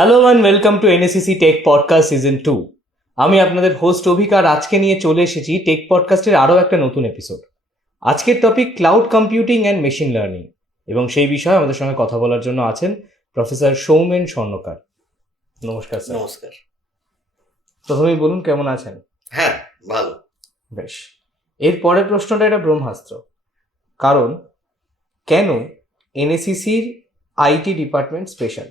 Hello and welcome to NACC tech podcast season 2। আমি আপনাদের host অভিকার আজকে নিয়ে চলে এসেছি টেক পডকাস্টের আরও একটা নতুন এপিসোড। আজকের topic cloud computing and machine learning, এবং সেই বিষয়ে আমাদের সঙ্গে কথা বলার জন্য আছেন প্রফেসর সৌমেন স্বর্ণকার। নমস্কার স্যার। নমস্কার। প্রথমেই বলুন কেমন আছেন? হ্যাঁ, ভালো। বেশ, এর পরের প্রশ্নটা এটা ব্রহ্মাস্ত্র, কারণ কেন এনএসিসির আইটি ডিপার্টমেন্ট স্পেশাল?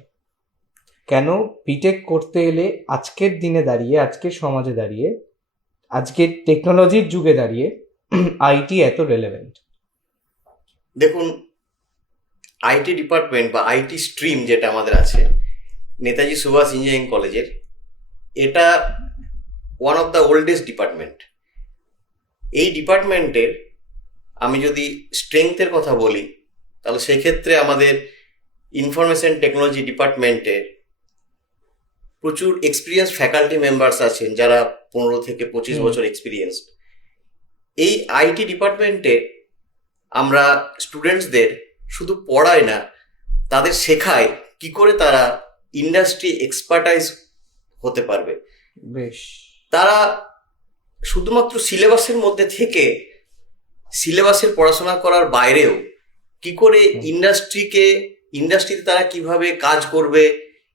কেন বিটেক করতে এলে আজকের দিনে দাঁড়িয়ে, আজকের সমাজে দাঁড়িয়ে, আজকের টেকনোলজির যুগে দাঁড়িয়ে আইটি এত রেলেভেন্ট? দেখুন, আইটি ডিপার্টমেন্ট বা আইটি স্ট্রিম যেটা আমাদের আছে নেতাজি সুভাষ ইঞ্জিনিয়ারিং কলেজের, এটা one of the oldest department. এই ডিপার্টমেন্টের আমি যদি স্ট্রেংথের কথা বলি, তাহলে সেক্ষেত্রে আমাদের ইনফরমেশন টেকনোলজি ডিপার্টমেন্টের প্রচুর এক্সপিরিয়েন্স ফ্যাকাল্টি মেম্বার্স আছেন যারা 15 থেকে 25 বছর এক্সপিরিয়েন্স। এই আইটি ডিপার্টমেন্টে আমরা স্টুডেন্টসদের শুধু পড়াই না, তাদের শেখায় কি করে তারা ইন্ডাস্ট্রি এক্সপার্টাইজ হতে পারবে। বেশ, তারা শুধুমাত্র সিলেবাসের মধ্যে থেকে সিলেবাসের পড়াশোনা করার বাইরেও কি করে ইন্ডাস্ট্রিতে তারা কিভাবে কাজ করবে,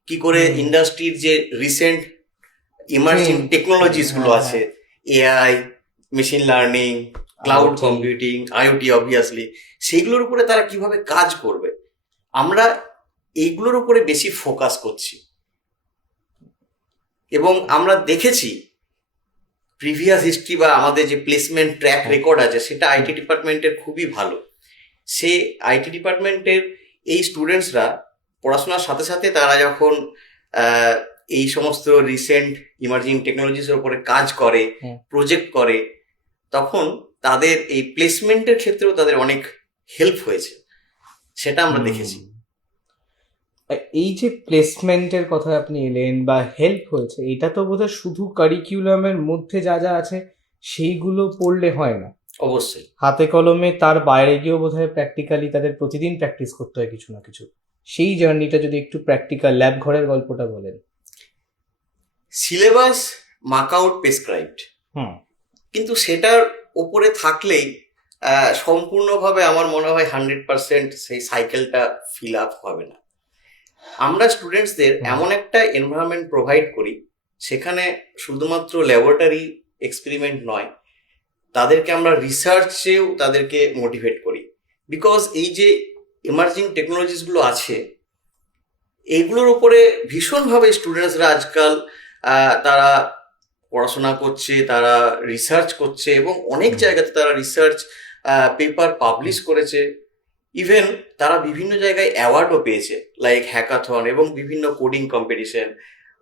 কি করে ইন্ডাস্ট্রির যে রিসেন্ট ইমার্জিং টেকনোলজিস গুলো আছে, AI, machine learning, cloud computing, IoT obviously, সেইগুলোর উপরে তারা কিভাবে কাজ করবে, আমরা এইগুলোর উপরে বেশি ফোকাস করছি। এবং আমরা দেখেছি প্রিভিয়াস হিস্ট্রি বা আমাদের যে প্লেসমেন্ট ট্র্যাক রেকর্ড আছে সেটা আইটি ডিপার্টমেন্টের খুবই ভালো। সে আইটি ডিপার্টমেন্টের এই স্টুডেন্টসরা পড়াশোনার সাথে সাথে তারা যখন এই সমস্ত রিসেন্ট ইমার্জিং টেকনোলজিসের উপরে কাজ করে, প্রজেক্ট করে, তখন তাদের এই প্লেসমেন্টের ক্ষেত্রেও তাদের অনেক হেল্প হয়েছে, সেটা আমরা দেখেছি। এই যে প্লেসমেন্টের কথা আপনি এলেন বা হেল্প হয়েছে, এটা তো বোধহয় শুধু কারিকুলামের মধ্যে যা যা আছে সেইগুলো পড়লে হয় না। অবশ্যই হাতে কলমে তার বাইরে গিয়েও বোধহয় প্র্যাকটিক্যালি তাদের প্রতিদিন প্র্যাকটিস করতে হয় কিছু না কিছু। সেই জার্নিটা যদি একটু প্র্যাকটিক্যাল ল্যাব ঘরের গল্পটা বলেন। সিলেবাস মার্ক আউট প্রেসক্রাইবড, কিন্তু সেটার ওপরে থাকলেই সম্পূর্ণভাবে আমার মনে হয় 100% সেই সাইকেলটা ফিল আপ হবে না। আমরা স্টুডেন্টসদের এমন একটা এনভায়রনমেন্ট প্রোভাইড করি, সেখানে শুধুমাত্র ল্যাবরেটরি এক্সপেরিমেন্ট নয়, তাদেরকে আমরা রিসার্চেও তাদেরকে মোটিভেট করি। বিকজ এই যে ইমার্জিং টেকনোলজিসগুলো আছে, এইগুলোর উপরে ভীষণভাবে স্টুডেন্টসরা আজকাল তারা পড়াশোনা করছে, তারা রিসার্চ করছে, এবং অনেক জায়গাতে তারা রিসার্চ পেপার পাবলিশ করেছে। ইভেন তারা বিভিন্ন জায়গায় অ্যাওয়ার্ডও পেয়েছে, লাইক হ্যাকাথন এবং বিভিন্ন কোডিং কম্পিটিশন।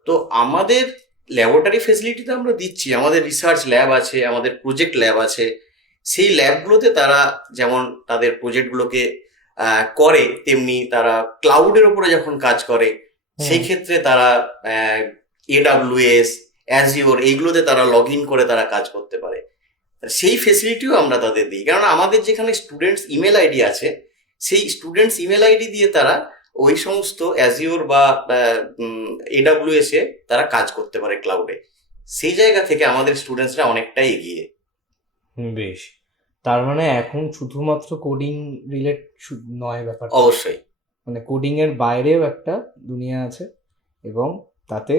তো আমাদের ল্যাবরেটরি ফেসিলিটি তো আমরা দিচ্ছি, আমাদের রিসার্চ ল্যাব আছে, আমাদের প্রজেক্ট ল্যাব আছে। সেই ল্যাবগুলোতে তারা যেমন তাদের প্রজেক্টগুলোকে করে, তেমনি তারা ক্লাউডের উপরে যখন কাজ করে সেই ক্ষেত্রে তারা AWS, অ্যাজিওর এইগুলোতে তারা লগ ইন করে তারা কাজ করতে পারে। সেই ফেসিলিটিও আমরা তাদের দিই, কারণ আমাদের যেখানে স্টুডেন্টস ইমেল আইডি আছে, সেই স্টুডেন্টস ইমেল আইডি দিয়ে তারা ওই সমস্ত অ্যাজিওর বা AWS এ তারা কাজ করতে পারে ক্লাউডে। সেই জায়গা থেকে আমাদের স্টুডেন্টসরা অনেকটাই এগিয়ে। বেশ, তার মানে এখন শুধুমাত্র কোডিং রিলেট নয় ব্যাপার, অবশ্যই মানে কোডিং এর বাইরেও একটা দুনিয়া আছে, এবং তাতে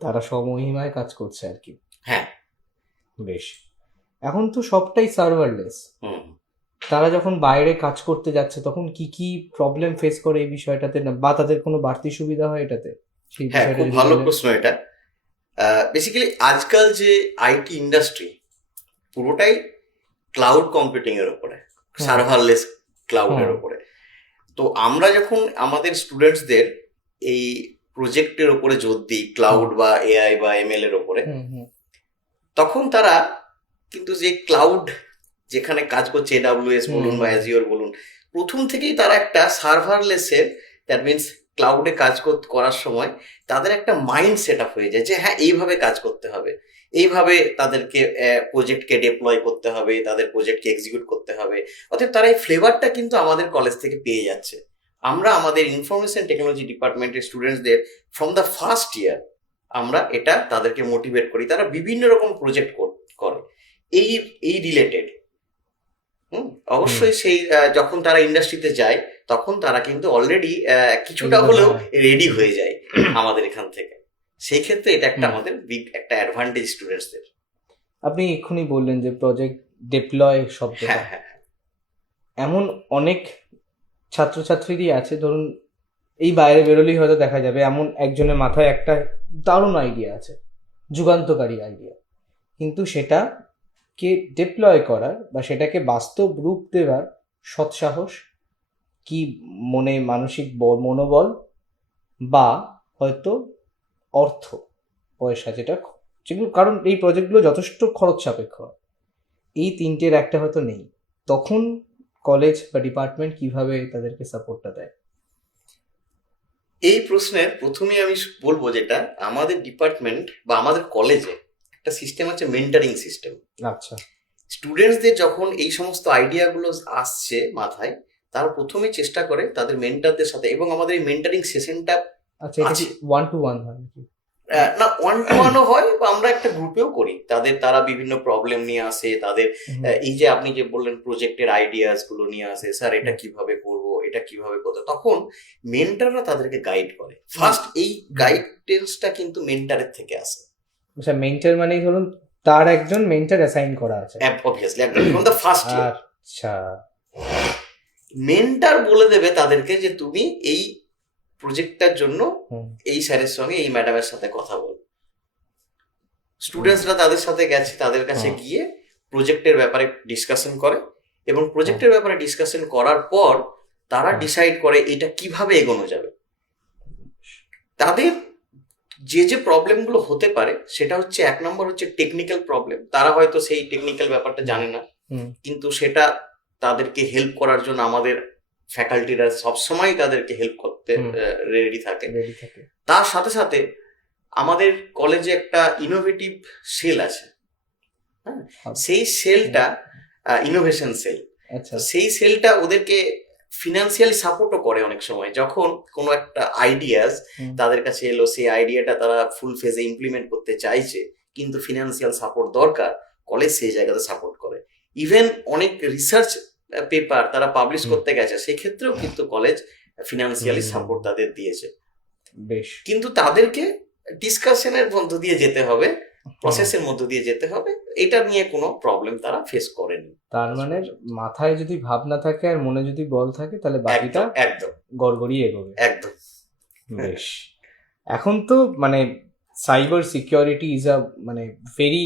তারা স্বমহিমায় কাজ করছে আর কি। হ্যাঁ, বেশ, এখন তো সবটাই সার্ভারলেস। তারা যখন বাইরে কাজ করতে যাচ্ছে তখন কি কি প্রবলেম ফেস করে এই বিষয়টাতে, না বা তাদের কোনো বাড়তি সুবিধা হয় এটাতে? হ্যাঁ, খুব ভালো প্রশ্ন এটা। বেসিক্যালি আজকাল যে আইটি ইন্ডাস্ট্রি পুরোটাই ক্লাউড কম্পিউটিং এর উপরে, সার্ভারলেস ক্লাউডের উপরে। তো আমরা যখন আমাদের স্টুডেন্টসদের এই প্রজেক্টের উপরে জোর দিই, ক্লাউড বা এআই বা ML এর উপরে, তখন তারা কিন্তু যে ক্লাউড যেখানে কাজ করছে, AWS বলুন বা অ্যাজিওর বলুন, প্রথম থেকেই তারা একটা সার্ভারলেসের, দ্যাট মিনস ক্লাউডে কাজ করার সময় তাদের একটা মাইন্ড সেট আপ হয়ে যায় যে হ্যাঁ, এইভাবে কাজ করতে হবে, এইভাবে তাদেরকে প্রজেক্টকে ডিপ্লয় করতে হবে, তাদের প্রজেক্টকে এক্সিকিউট করতে হবে। অর্থাৎ তারা এই ফ্লেভারটা কিন্তু আমাদের কলেজ থেকে পেয়ে যাচ্ছে। আমরা আমাদের ইনফরমেশন টেকনোলজি ডিপার্টমেন্টের স্টুডেন্টসদের ফ্রম দ্য ফার্স্ট ইয়ার আমরা এটা তাদেরকে মোটিভেট করি, তারা বিভিন্ন রকম প্রজেক্ট করে এই এই রিলেটেড। অবশ্যই সেই যখন তারা ইন্ডাস্ট্রিতে যায় তখন তারা কিন্তু অলরেডি কিছুটা হলেও রেডি হয়ে যায় আমাদের এখান থেকে। সেই ক্ষেত্রে এটা একটা আমাদের বিগ একটা অ্যাডভান্টেজ স্টুডেন্টসদের। আপনি এক্ষুনি বললেন যে প্রজেক্ট ডিপ্লয় শব্দটা, হ্যাঁ, এমন অনেক ছাত্রছাত্রীরই আছে, ধরুন এই বাইরে বেরোলেই হয়তো দেখা যাবে এমন একজনের মাথায় একটা দারুণ আইডিয়া আছে, যুগান্তকারী আইডিয়া, কিন্তু সেটাকে ডিপ্লয় করার বা সেটাকে বাস্তব রূপ দেওয়ার সৎসাহস কি মানসিক মনোবল বা হয়তো অর্থ পয়সা, যেগুলো, কারণ এই প্রজেক্টগুলো যথেষ্ট খরচ সাপেক্ষ, এই তিনটের একটা হয়তো নেই, তখন কলেজ বা ডিপার্টমেন্ট কিভাবে তাদেরকে সাপোর্টটা দেয়? এই প্রশ্নের প্রথমেই আমি বলবো যেটা আমাদের ডিপার্টমেন্ট বা আমাদের কলেজে একটা সিস্টেম আছে, মেন্টারিং সিস্টেম। আচ্ছা, স্টুডেন্টসদের যখন এই সমস্ত আইডিয়াগুলো আসছে মাথায়, তারা প্রথমে চেষ্টা করে তাদের মেন্টারদের সাথে, এবং আমাদের এই মেন্টারিং সেশনটা আচ্ছা, এটা কি 1-to-1 হয় নাকি? না, 1-to-1ও হয় বা আমরা একটা গ্রুপেও করি। তারা বিভিন্ন প্রবলেম নিয়ে আসে, তাদের এই যে আপনি যে বললেন প্রজেক্টের আইডিয়াস গুলো নিয়ে আসে, স্যার এটা কিভাবে করব, এটা কিভাবে করতে, তখন মেন্টাররা তাদেরকে গাইড করে। ফার্স্ট এই গাইডেন্সটা কিন্তু মেন্টারের থেকে আসে। আচ্ছা, মেন্টর মানেই ধরুন তার একজন মেন্টর অ্যাসাইন করা আছে, অবভিয়াসলি একদম ফ্রম দ্য ফার্স্ট ইয়ার। আচ্ছা, মেন্টার বলে দেবে তাদেরকে যে তুমি এই প্রজেক্টটার জন্য এই স্যারের সঙ্গে এই ম্যাডামের সাথে কথা বল। স্টুডেন্টসরা তাদের সাথে গেছে, তাদের কাছে গিয়ে প্রজেক্টের ব্যাপারে ডিসকাশন করে, এবং প্রজেক্টের ব্যাপারে ডিসকাশন করার পর তারা ডিসাইড করে এটা কিভাবে এগোনো যাবে। তাদের যে যে প্রবলেমগুলো হতে পারে সেটা হচ্ছে, এক নম্বর হচ্ছে টেকনিক্যাল প্রবলেম। তারা হয়তো সেই টেকনিক্যাল ব্যাপারটা জানে না, কিন্তু সেটা তাদেরকে হেল্প করার জন্য আমাদের ফ্যাকাল্টিরা সবসময় তাদেরকে হেল্প করতে রেডি থাকে। তার সাথে সাথে আমাদের কলেজে একটা ইনোভেটিভ সেল আছে, হ্যাঁ, সেই সেলটা ইনোভেশন সেল। সেই সেলটা ওদেরকে ফিনান্সিয়ালি সাপোর্টও করে অনেক সময়। যখন কোনো একটা আইডিয়াস তাদের কাছে এলো, সেই আইডিয়াটা তারা ফুল ফেজে ইমপ্লিমেন্ট করতে চাইছে, কিন্তু ফিনান্সিয়াল সাপোর্ট দরকার, কলেজ সেই জায়গাতে সাপোর্ট করে। ইভেন অনেক রিসার্চ পেপার তারা পাবলিশ করতে গেছে, সেক্ষেত্রেও কিন্তু কলেজ ফিনান্সিয়ালি সাপোর্ট তাদের দিয়েছে। বেশ, কিন্তু তাদেরকে ডিসকাশনের মধ্য দিয়ে যেতে হবে, প্রসেসের মধ্য দিয়ে যেতে হবে, এটা নিয়ে কোনো প্রবলেম তারা ফেস করেনি। তার মানে মাথায় যদি ভাবনা থাকে আর মনে যদি বল থাকে, তাহলে বাকিটা একদম গড়গড়িয়ে এগোবে। একদম। বেশ, এখন তো cyber security is a very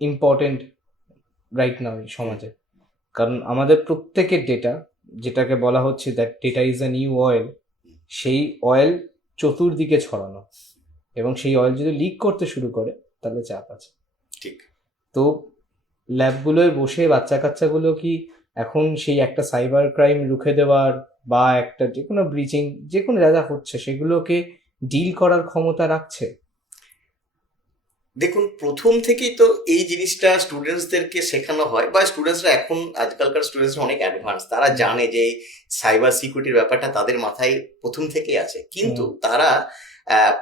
important right now এই সমাজে, কারণ আমাদের প্রত্যেকের ডেটা, যেটাকে বলা হচ্ছে that data is a new oil, সেই অয়েল চতুর্দিকে ছড়ানো, এবং সেই অয়েল যদি লিক করতে শুরু করে তাহলে চাপ আছে। ঠিক। তো ল্যাবগুলোয় বসে বাচ্চা কাচ্চাগুলো কি এখন সেই একটা সাইবার ক্রাইম রুখে দেওয়ার বা একটা যে কোনো ব্রিচিং, যে কোনো যা যা হচ্ছে সেগুলোকে ডিল করার ক্ষমতা রাখছে? দেখুন, প্রথম থেকেই তো এই জিনিসটা স্টুডেন্টসদেরকে শেখানো হয়, বা স্টুডেন্টসরা এখন আজকালকার স্টুডেন্টসরা অনেক অ্যাডভান্স, তারা জানে যে সাইবার সিকিউরিটির ব্যাপারটা তাদের মাথায় প্রথম থেকেই আছে, কিন্তু তারা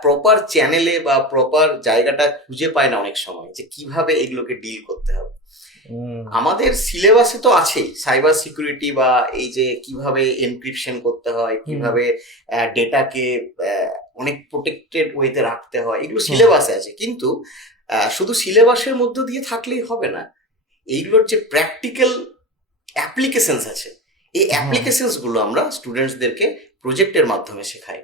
প্রপার চ্যানেলে বা প্রপার জায়গাটা খুঁজে পায় না অনেক সময়, যে কিভাবে এগুলোকে ডিল করতে হবে। আমাদের সিলেবাসে তো আছেই সাইবার সিকিউরিটি, বা এই যে কিভাবে এনক্রিপশন করতে হয়, কিভাবে ডেটাকে অনেক প্রোটেক্টেড ওয়েতে রাখতে হয়, এগুলো সিলেবাসে আছে। কিন্তু শুধু সিলেবাসের মধ্য দিয়ে থাকলেই হবে না, এইগুলোর যে প্র্যাকটিক্যাল অ্যাপ্লিকেশনস আছে, এই অ্যাপ্লিকেশনস গুলো আমরা স্টুডেন্টসদেরকে প্রজেক্টের মাধ্যমে শেখাই,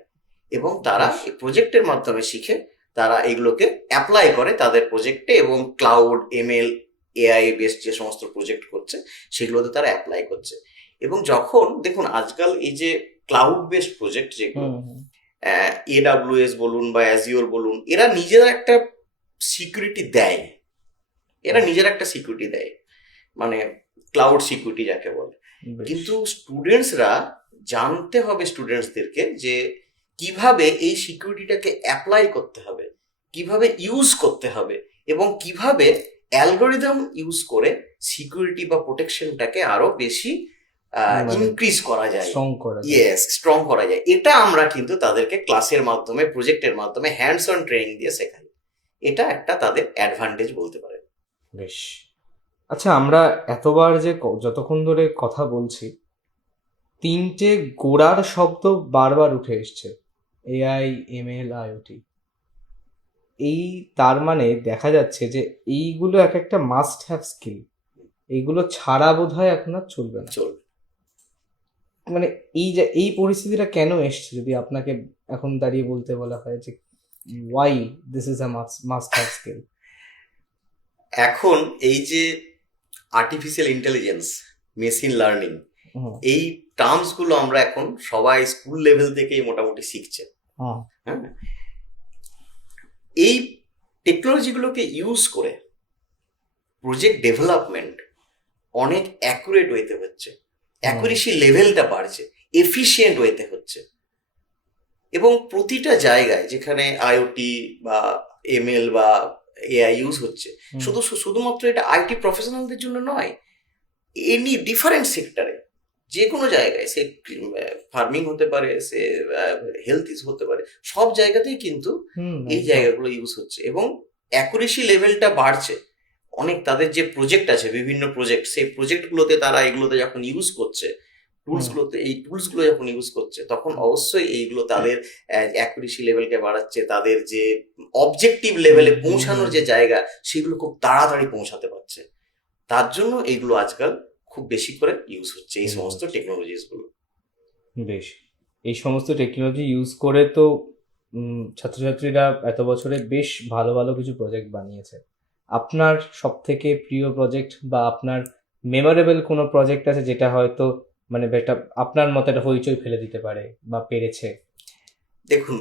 এবং তারা এই প্রজেক্টের মাধ্যমে শিখে তারা এগুলোকে অ্যাপ্লাই করে তাদের প্রজেক্টে, এবং ক্লাউড, এমএল, এআই বেসড যে সমস্ত প্রজেক্ট করছে সেগুলোতে তারা অ্যাপ্লাই করছে। এবং যখন দেখুন আজকাল এই যে ক্লাউড বেসড প্রজেক্ট যেগুলো, AWS বলুন বা অ্যাজিওর বলুন, এরা নিজেরা একটা সিকিউরিটি দেয়, মানে ক্লাউড সিকিউরিটি যাকে বলে। কিন্তু স্টুডেন্টসরা জানতে হবে স্টুডেন্টসদেরকে যে কিভাবে এই সিকিউরিটিটাকে অ্যাপ্লাই করতে হবে, কিভাবে ইউজ করতে হবে, এবং কিভাবে অ্যালগোরিদম ইউজ করে সিকিউরিটি বা প্রোটেকশনটাকে আরো বেশি মানে ইনক্রিজ করা যায়, স্ট্রং করা যায়। ইয়েস, স্ট্রং করা যায়। এটা আমরা কিন্তু তাদেরকে ক্লাসের মাধ্যমে, প্রজেক্টের মাধ্যমে, হ্যান্ডস অন ট্রেনিং দিয়ে শেখাই। এটা একটা তাদের অ্যাডভান্টেজ বলতে পারে। বেশ। আচ্ছা, আমরা এতবার যে যতক্ষণ ধরে কথা বলছি, তিনটে গোড়ার শব্দ বারবার উঠে এসছে, এআই, এমএল, আইওটি। এই তার মানে দেখা যাচ্ছে যে এইগুলো এক একটা মাস্ট হ্যাভ স্কিল, এইগুলো ছাড়া বোধহয় এখন আর চলবে না। চলবে। মানে এই পরিস্থিতিটা কেন এসছে, যদি আপনাকে এখন দাঁড়িয়ে বলতে বলা হয় যে why this is a must have skill? এখন এই যে আর্টিফিশিয়াল ইন্টেলিজেন্স, মেশিন লার্নিং, এই টার্মস গুলো আমরা এখন সবাই স্কুল লেভেল থেকেই মোটামুটি শিখছে। হ্যাঁ, এই টেকনোলজিগুলোকে ইউজ করে প্রজেক্ট ডেভেলপমেন্ট অনেক অ্যাকুরেট ওয়েতে হচ্ছে, অ্যাকুরেসি লেভেলটা বাড়ছে, এফিশিয়েন্ট ওয়েতে হচ্ছে। এবং প্রতিটা জায়গায় যেখানে আইওটি বা এমএল বা এআই ইউজ হচ্ছে, শুধুমাত্র এটা আইটি প্রফেশনালদের জন্য নয়, এনি ডিফারেন্ট সেক্টরে, যে কোনো জায়গায়, সে ফার্মিং হতে পারে, সে হেলথ ইস্যু হতে পারে, সব জায়গাতেই কিন্তু এই জায়গাগুলো ইউজ হচ্ছে এবং অ্যাকুরেসি লেভেলটা বাড়ছে অনেক। তাদের যে প্রজেক্ট আছে, বিভিন্ন প্রজেক্ট, সেই প্রজেক্টগুলোতে তারা এগুলোতে যখন ইউজ করছে, এই টুলসগুলো যখন ইউজ করছে, তখন অবশ্যই এইগুলো তাদের অ্যাকুরেসি লেভেলকে বাড়াচ্ছে, তাদের যে অবজেক্টিভ লেভেলে পৌঁছানোর যে জায়গা, সেগুলো খুব তাড়াতাড়ি পৌঁছাতে পারছে। তার জন্য এইগুলো আজকাল খুব বেশি করে ইউজ হচ্ছে, এই সমস্ত টেকনোলজিস গুলো। বেশ, এই সমস্ত টেকনোলজি ইউজ করে তো ছাত্রছাত্রীরা এত বছরে বেশ ভালো ভালো কিছু প্রজেক্ট বানিয়েছে। আপনার সব থেকে প্রিয় প্রজেক্ট বা আপনার মেমোরেবল কোনো প্রজেক্ট আছে যেটা হয়তো মানে বেটা আপনার মতে একটা হইচই ফেলে দিতে পারে বা পেরেছে? দেখুন,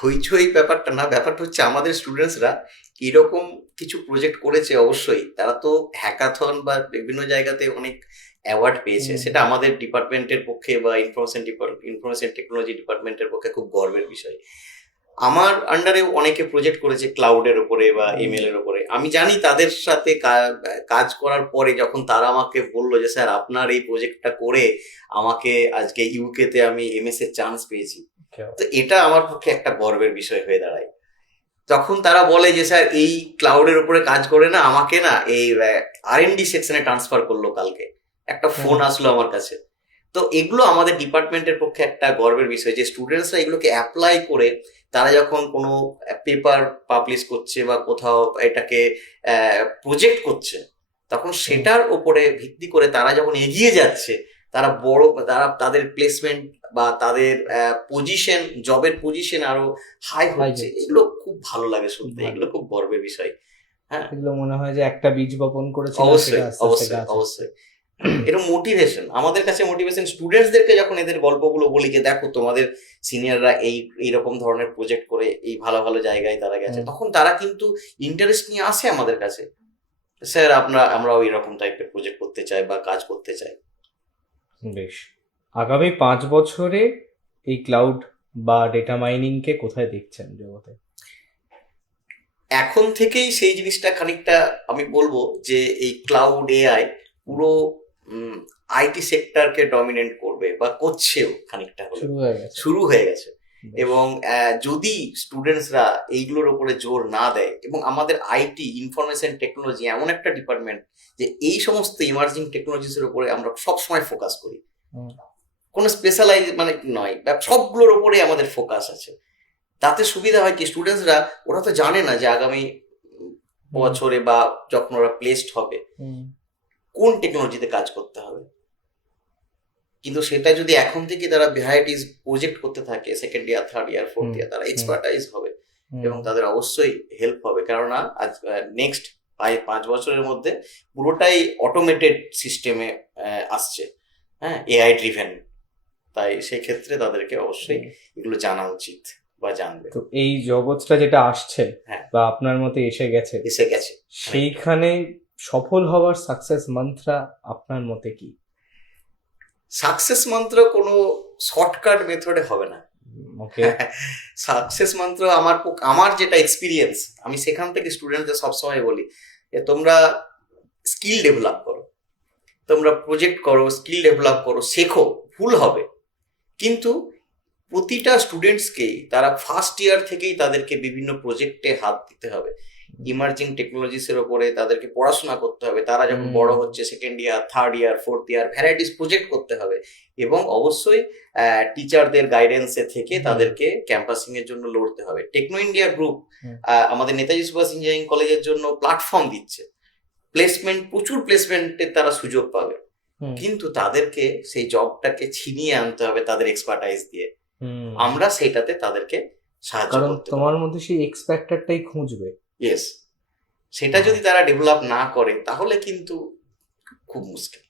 হইচই ব্যাপারটা না, ব্যাপারটা হচ্ছে আমাদের স্টুডেন্টসরা এরকম কিছু প্রজেক্ট করেছে। অবশ্যই তারা তো হ্যাকাথন বা বিভিন্ন জায়গাতে অনেক অ্যাওয়ার্ড পেয়েছে, সেটা আমাদের ডিপার্টমেন্টের পক্ষে বা ইনফরমেশন টেকনোলজি ডিপার্টমেন্টের পক্ষে খুব গর্বের বিষয়। আমার আন্ডারেও অনেকে প্রজেক্ট করেছে ক্লাউডের ওপরে বা ইমেল এর ওপরে। আমি জানি তাদের সাথে কাজ করার পরে যখন তারা আমাকে বললো যে স্যার আপনার এই প্রজেক্টটা করে আমাকে আজকে ইউকে তে আমি এমএস এর চান্স পেয়েছি, তো এটা আমার পক্ষে একটা গর্বের বিষয় হয়ে দাঁড়ায়। তখন তারা বলে যে স্যার এই ক্লাউডের উপরে কাজ করে না, আমাকে না এই আর&ডি সেকশনে ট্রান্সফার করলো, কালকে একটা ফোন আসলো আমার কাছে। তো এগুলো আমাদের ডিপার্টমেন্টের পক্ষে একটা গর্বের বিষয় যে স্টুডেন্টসরা এগুলোকে অ্যাপ্লাই করে তারা যখন কোনো পেপার পাবলিশ করছে বা কোথাও এটাকে প্রজেক্ট করছে, তখন সেটার ওপরে ভিত্তি করে তারা যখন এগিয়ে যাচ্ছে, তারা তাদের প্লেসমেন্ট বা তাদের পজিশন, জবের পজিশন আরো হাই হচ্ছে। এগুলো খুব ভালো লাগে শুনতে, এগুলো খুব গর্বের বিষয়। হ্যাঁ, এগুলো মনে হয় যে একটা বীজ বপন করেছে। অবশ্যই অবশ্যই অবশ্যই এরকম মোটিভেশন আমাদের কাছে, মোটিভেশন স্টুডেন্টসদেরকে যখন এদের গল্পগুলো বলি যে দেখো তোমাদের সিনিয়ররা এইরকম ধরনের প্রজেক্ট করে এই ভালো ভালো জায়গায় তারা গেছে, তখন তারা কিন্তু ইন্টারেস্ট নিয়ে আসে আমাদের কাছে, স্যার আমরাও এরকম টাইপের প্রজেক্ট করতে চাই বা কাজ করতে চাই। বেশ, আগামী 5 বছরে এই ক্লাউড বা ডেটা মাইনিং কে কোথায় দেখছেন জগতে? এখন থেকেই সেই জিনিসটা খানিকটা আমি বলবো যে এই ক্লাউড এআই পুরো আইটি সেক্টরকে ডমিনেট করবে বা করছেও, খানিকটা শুরু হয়ে গেছে। এবং যদি স্টুডেন্টসরা এইগুলোর উপরে জোর না দেয়, এবং আমাদের আইটি ইনফরমেশন টেকনোলজি এমন একটা ডিপার্টমেন্ট যে এই সমস্ত ইমার্জিং টেকনোলজিসের উপরে আমরা সবসময় ফোকাস করি, কোনো স্পেশালাইজ মানে নয়, সবগুলোর উপরে আমাদের ফোকাস আছে। তাতে সুবিধা হয় কি, স্টুডেন্টসরা ওরা তো জানে না যে আগামী বছরে বা যখন ওরা প্লেসড হবে কোন টেকনোলজিতে কাজ করতে হবে, কিন্তু সেটা যদি এখন থেকে তারা ভ্যারাইটিস প্রজেক্ট করতে থাকে, second year, third year, fourth year, তারা এক্সপার্টাইজ হবে এবং তাদের অবশ্যই হেল্প হবে। কেননা আজ নেক্সট 5 বছরের মধ্যে পুরোটাই অটোমেটেড সিস্টেমে আসছে, হ্যাঁ, এআই ড্রিভেন। তাই সেই ক্ষেত্রে তাদেরকে অবশ্যই এগুলো জানা উচিত বা জানবে। তো এই জগৎটা যেটা আসছে বা আপনার মতে এসে গেছে, সেইখানে সফল হওয়ার সাকসেস মন্ত্র আপনার মতে কি? সাকসেস মন্ত্র কোনো শর্টকাট মেথডে হবে না। সাকসেস মন্ত্র আমার যেটা এক্সপিরিয়েন্স, আমি সেখান থেকে স্টুডেন্টদের সবসময় বলি যে তোমরা স্কিল ডেভেলপ করো। তোমরা প্রজেক্ট করো, স্কিল ডেভেলপ করো, শেখো, ভুল হবে, কিন্তু প্রতিটা স্টুডেন্টসকেই তারা ফার্স্ট ইয়ার থেকেই তাদেরকে বিভিন্ন প্রজেক্টে হাত দিতে হবে। ইমার্জিং টেকনোলজিসের ওপরে তাদেরকে পড়াশোনা করতে হবে। তারা যখন বড় হচ্ছে, second year, third year, fourth year, varieties project করতে হবে। এবং অবশ্যই টিচারদের গাইডেন্সে থেকে তাদেরকে ক্যাম্পাসিং এর জন্য লড়তে হবে। টেকনো ইন্ডিয়া গ্রুপ আমাদের নেতাজি সুভাষ ইঞ্জিনিয়ারিং কলেজের জন্য প্ল্যাটফর্ম দিচ্ছে, প্লেসমেন্ট, প্রচুর প্লেসমেন্টের তারা সুযোগ পাবে, কিন্তু তাদেরকে সেই জবটাকে ছিনিয়ে আনতে হবে তাদের এক্সপার্টাইজ দিয়ে। আমরা সেটাতে তাদেরকে সাহায্য কারণ করতে তোমার মধ্যে সেই এক্স ফ্যাক্টরটাই খুঁজবে। ইয়েস, সেটা যদি তারা ডেভেলপ না করে তাহলে কিন্তু খুব মুশকিল।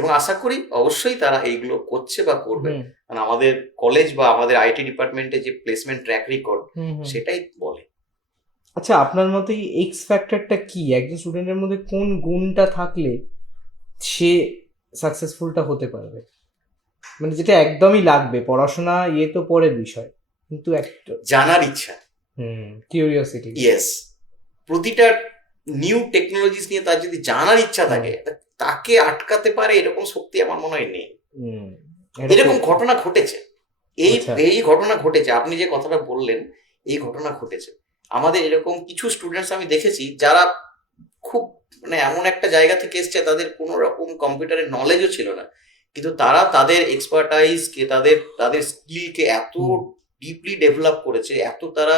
এবং আশা করি অবশ্যই তারা এইগুলো করছে বা করবে, কারণ আমাদের কলেজ বা আমাদের আইটি ডিপার্টমেন্টে যে প্লেসমেন্ট ট্র্যাক রেকর্ড সেটাই বলে। আচ্ছা, আপনার মতে এই এক্স ফ্যাক্টরটা কি? একজন স্টুডেন্টের মধ্যে কোন গুণটা থাকলে সে সাকসেসফুলটা হতে পারবে? মানে যেটা একদমই লাগবে, পড়াশোনা তো পরের বিষয়, কিন্তু একটা জানার ইচ্ছা, কিউরিওসিটি। ইয়েস, প্রতিটা নিউ টেকনোলজিস নিয়ে তার যদি জানার ইচ্ছা থাকে, তাকে আটকাতে পারে এরকম শক্তি আমার মনে হয় নেই। এরকম ঘটনা ঘটেছে, এই ঘটনা ঘটেছে, আপনি যে কথাটা বললেন এই ঘটনা ঘটেছে। আমাদের এরকম কিছু স্টুডেন্টস আমি দেখেছি যারা খুব মানে এমন একটা জায়গা থেকে এসছে, তাদের কোনো রকম কম্পিউটারের নলেজও ছিল না, কিন্তু তারা তাদের এক্সপার্টাইজকে, তাদের স্কিলকে এত ডিপলি ডেভেলপ করেছে, এত তারা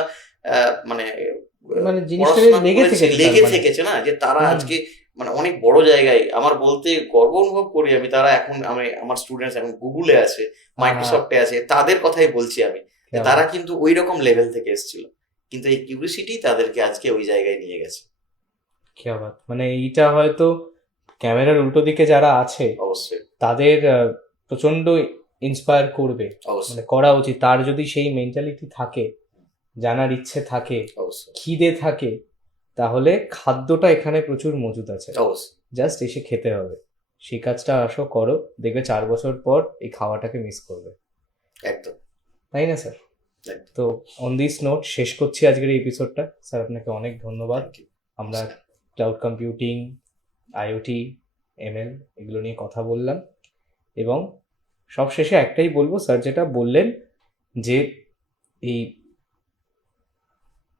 মানে লেগে থেকেছে না, যে তারা আজকে মানে অনেক বড় জায়গায়, আমার বলতে গর্ব অনুভব করি আমি, তারা এখন আমার স্টুডেন্টস এখন গুগলে আছে, মাইক্রোসফটে আছে, তাদের কথাই বলছি আমি। তারা কিন্তু ওই রকম লেভেল থেকে এসেছিল, কিন্তু এই কিউরিওসিটি তাদেরকে আজকে ওই জায়গায় নিয়ে গেছে। কি বাত, মানে এইটা হয়তো ক্যামেরার উল্টো দিকে যারা আছে অবশ্যই তাদের প্রচন্ড ইন্সপায়ার করবে, মানে করা উচিত। তার যদি সেই মেন্টালিটি থাকে, জানার ইচ্ছে থাকে, খিদে থাকে, তাহলে খাদ্যটা এখানে প্রচুর মজুদ আছে, জাস্ট এসে খেতে হবে। সেই কাজটা আসো, করো, দেখবে 4 বছর পর এই খাওয়াটাকে মিস করবে। একদম তাই না স্যার? তো অন দিস নোট শেষ করছি আজকের এই এপিসোডটা। স্যার আপনাকে অনেক ধন্যবাদ। আমরা ক্লাউড কম্পিউটিং, আইওটি, এমএল এগুলো নিয়ে কথা বললাম, এবং সব শেষে একটাই বলবো, স্যার যেটা বললেন যে এই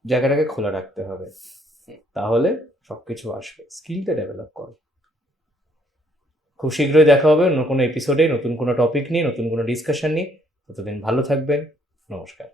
জায়গাটাকে খোলা রাখতে হবে, তাহলে সবকিছু আসবে। স্কিলটা ডেভেলপ করো। খুব শীঘ্রই দেখা হবে অন্য কোনো এপিসোডে, নতুন কোনো টপিক নিয়ে, নতুন কোনো ডিসকাশন নিয়ে। ততদিন ভালো থাকবেন। নমস্কার।